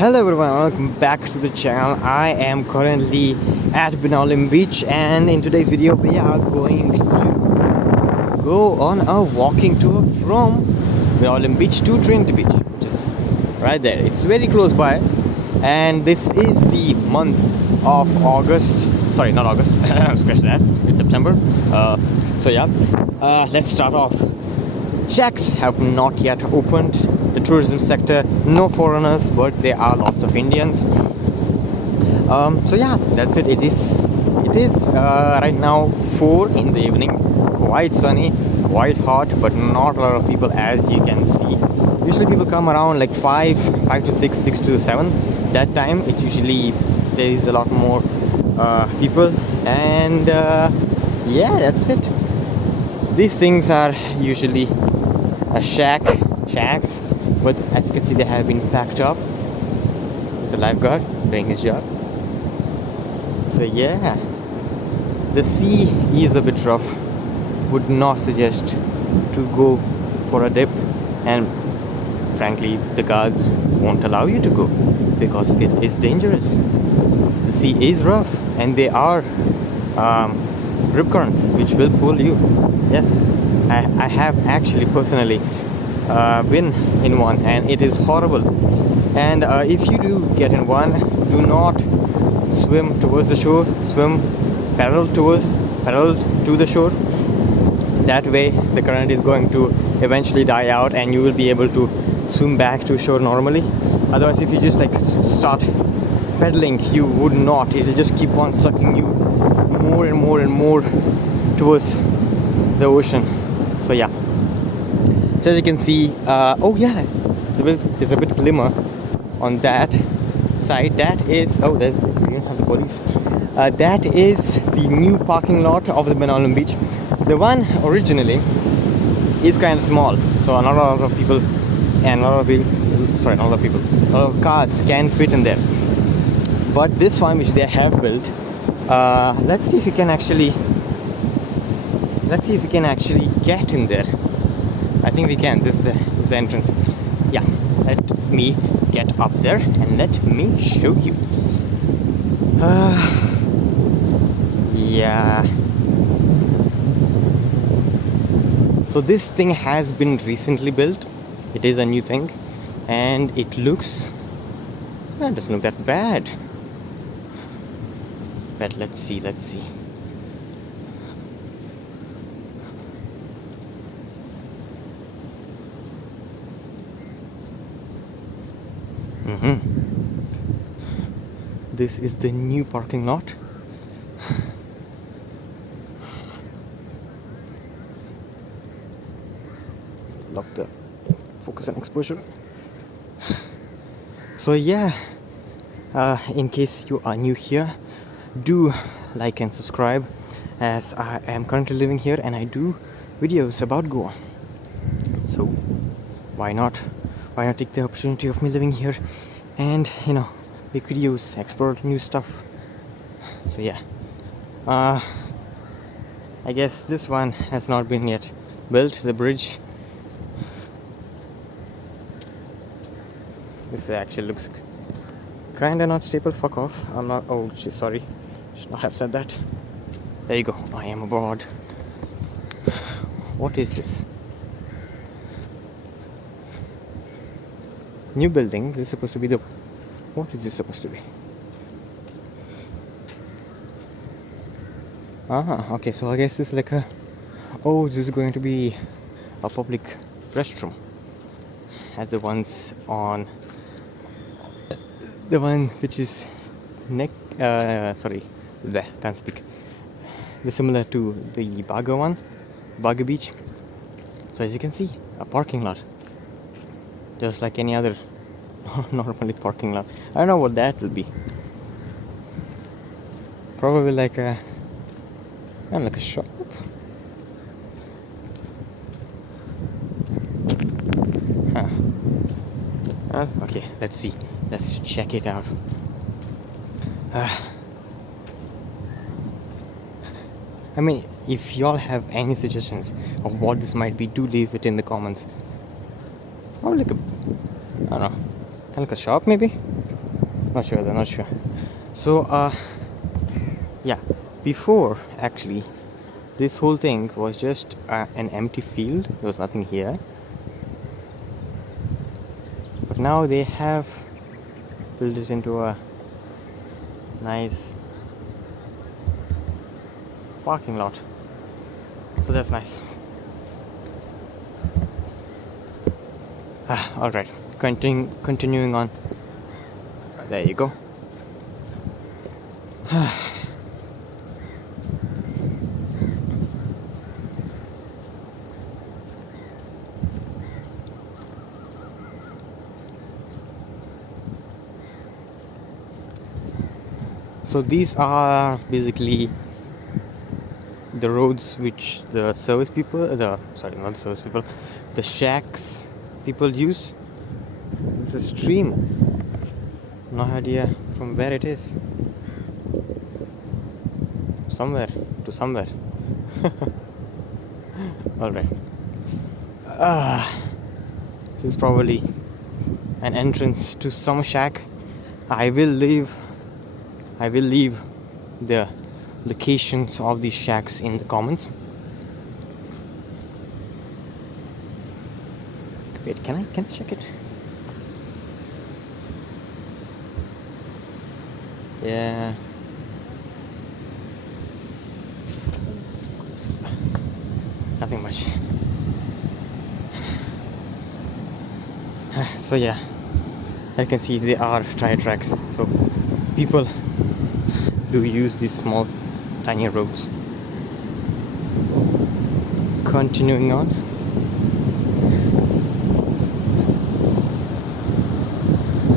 Hello everyone, welcome back to the channel. I am currently at Benaulim Beach, and in today's video we are going to go on a walking tour from Benaulim Beach to Trinity Beach, which is right there. It's very close by, and this is the month of August. Sorry, not August. Scratch that. It's September. Let's start off. Shacks have not yet opened. The tourism sector, no foreigners, but there are lots of Indians. That's it. It is right now 4 in the evening. Quite sunny, quite hot, but not a lot of people, as you can see. Usually people come around like 5 to 6 to 7. That time it usually there is a lot more people, and that's it. These things are usually shacks, but as you can see they have been packed up. There's a lifeguard doing his job. So yeah, the sea is a bit rough. Would not suggest to go for a dip, and frankly the guards won't allow you to go because it is dangerous. The sea is rough, and there are rip currents which will pull you. Yes, I have actually personally been in one, and it is horrible. And if you do get in one, do not swim towards the shore. Paddle to the shore. That way the current is going to eventually die out, and you will be able to swim back to shore normally. Otherwise, if you just like start paddling, you would not. It will just keep on sucking you more and more towards the ocean. So yeah, so as you can see, there's a bit glimmer on that side. That is we don't have the police. That is the new parking lot of the Benaulim Beach. The one originally is kind of small, so not a lot of people and a lot of cars can fit in there. But this one which they have built, let's see if we can actually get in there. I think we can. This is the entrance. Yeah, let me get up there and let me show you. Yeah. So this thing has been recently built. It is a new thing, and it doesn't look that bad. But let's see. This is the new parking lot. Love the focus and exposure. So yeah, in case you are new here, do like and subscribe, as I am currently living here and I do videos about Goa. So why not take the opportunity of me living here and make videos, explore new stuff. So yeah, I guess this one has not been yet built, the bridge. This actually looks kinda not stable. Fuck off. I'm not. Oh, sorry. Should not have said that. There you go. I am aboard. What is this? New building. This is supposed to be the. What is this supposed to be? Okay. So I guess this is like a. Oh, this is going to be a public restroom, as the ones on. The one which is can't speak. The similar to the Baga Beach. So as you can see, a parking lot, just like any other normally parking lot. I don't know what that will be. Probably like a shop. Okay, let's see. Let's check it out. I mean, if y'all have any suggestions of what this might be, do leave it in the comments. Or like I don't know, kind of like a shop maybe. Not sure. They're not sure. So yeah, before actually this whole thing was just an empty field. There was nothing here, but now they have built it into a nice parking lot, so that's nice. All right, continuing on. There you go. So these are basically the roads which the service people, not the service people, the shacks people use. It's a stream. No idea from where it is. Somewhere to somewhere. Alright. This is probably an entrance to some shack. I will leave the locations of these shacks in the comments. Wait, can I check it? Yeah. Nothing much. So yeah, I can see they are tire tracks. So people do use these small, tiny roads. Continuing on.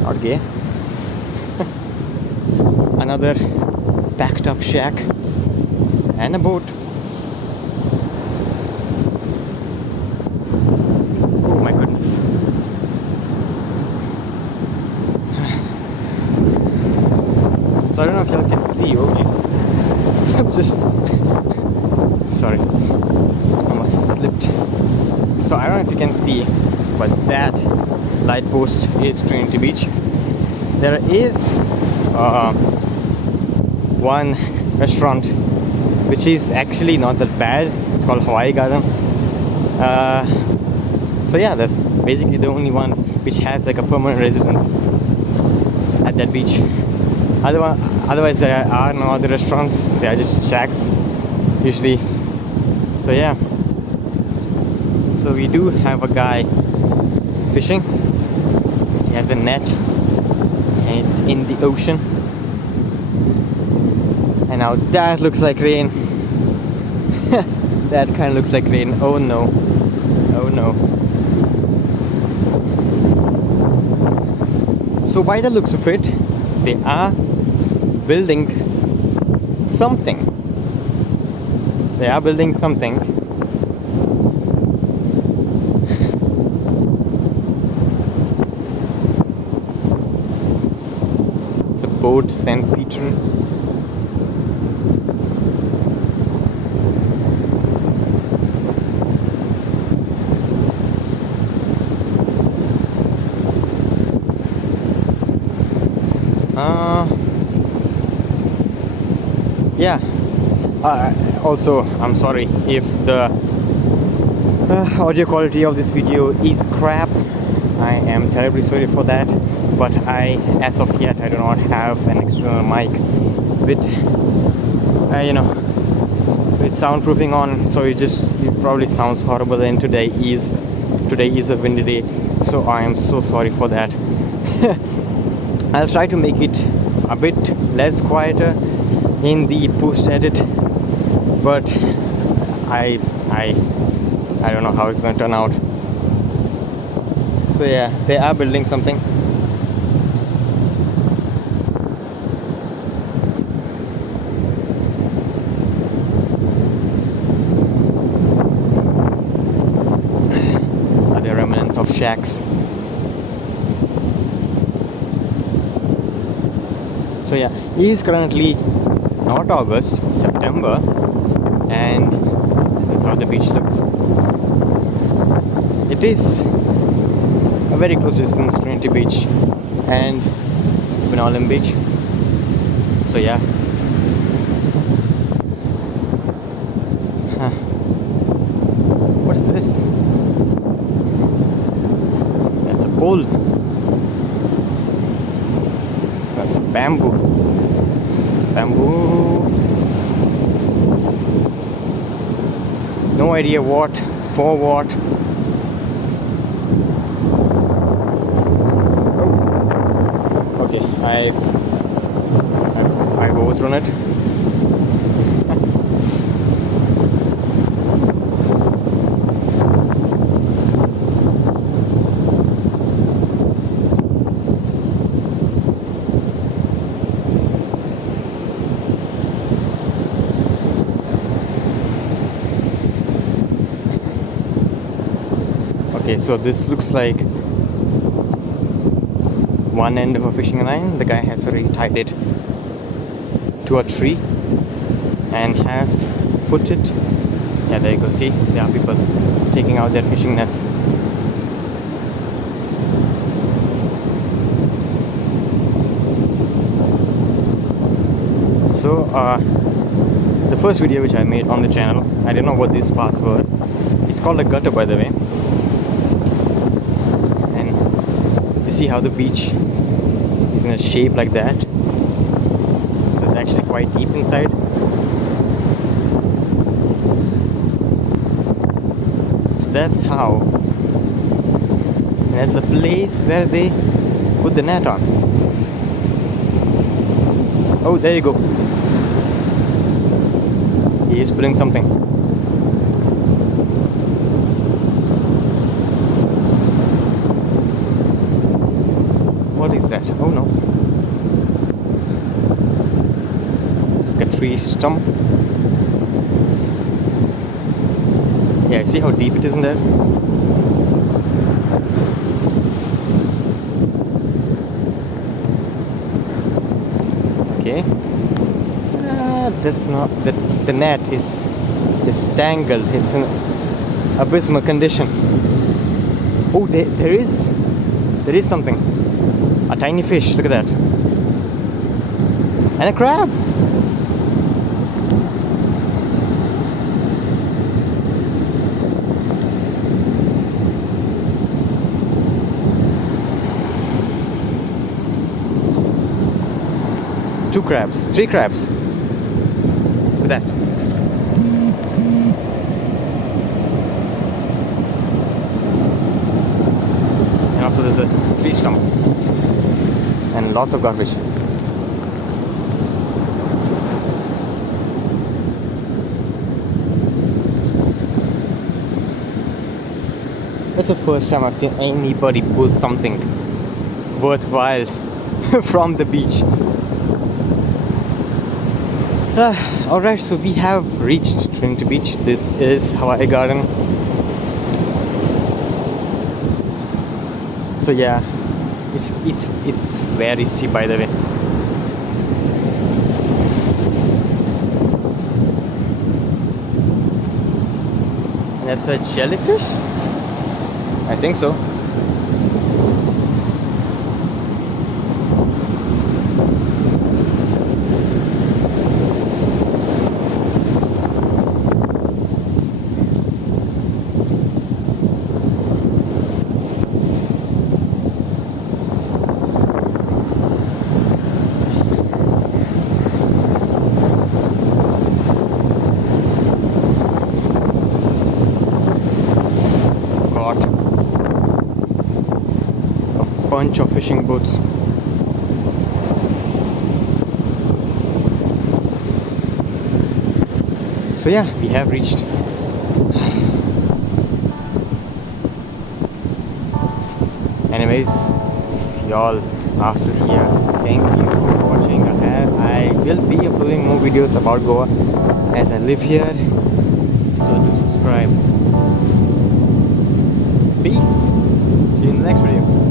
Not gay. Another packed up shack and a boat. Oh my goodness. So I don't know if y'all can see. Oh Jesus. I'm just sorry. Almost slipped. So I don't know if you can see, but that light post is Trinity Beach. There is one restaurant which is actually not that bad. It's called Hawaii Garden. So yeah, that's basically the only one which has like a permanent residence at that beach. Otherwise there are no other restaurants. They are just shacks usually. So yeah, so we do have a guy fishing. He has a net and it's in the ocean. And now that looks like rain. That kind of looks like rain. Oh no. Oh no. So by the looks of it, they are building something. They are building something. It's a boat, St. Peter. Yeah. Also, I'm sorry if the audio quality of this video is crap. I am terribly sorry for that. But as of yet, I do not have an external mic with, with soundproofing on. So it probably sounds horrible. And today is a windy day, so I am so sorry for that. I'll try to make it a bit less quieter in the post edit, but I don't know how it's going to turn out. So yeah, they are building something. Are there remnants of shacks? So yeah, it is currently not August, September, and this is how the beach looks. It is a very close distance, Trinity Beach and Benaulim Beach. So yeah. What is this? That's a pole. That's a bamboo. It's a bamboo. No idea what, for what. Oh. Okay, I've overthrown it. Okay, so this looks like one end of a fishing line. The guy has already tied it to a tree and has put it. Yeah, there you go. See, there are people taking out their fishing nets. So, the first video which I made on the channel, I don't know what these parts were. It's called a gutter, by the way. See how the beach is in a shape like that, so it's actually quite deep inside. So that's how, and that's the place where they put the net on. Oh, there you go. He is putting something. What is that? Oh no. It's like a tree stump. Yeah, see how deep it is in there? Okay. That's not the net is tangled. It's in abysmal condition. Oh, there is something. A tiny fish, look at that. And a crab. Two crabs, three crabs. Look at that. And also there's a tree stump. And lots of garbage. That's the first time I've seen anybody pull something worthwhile from the beach. Alright, so we have reached Trinity Beach. This is Hawaii Garden. So yeah, it's very steep, by the way. And that's a jellyfish? I think so. Bunch of fishing boats. So yeah, we have reached. Anyways, if y'all are still here, thank you for watching. I will be uploading more videos about Goa as I live here, so do subscribe. Peace. See you in the next video.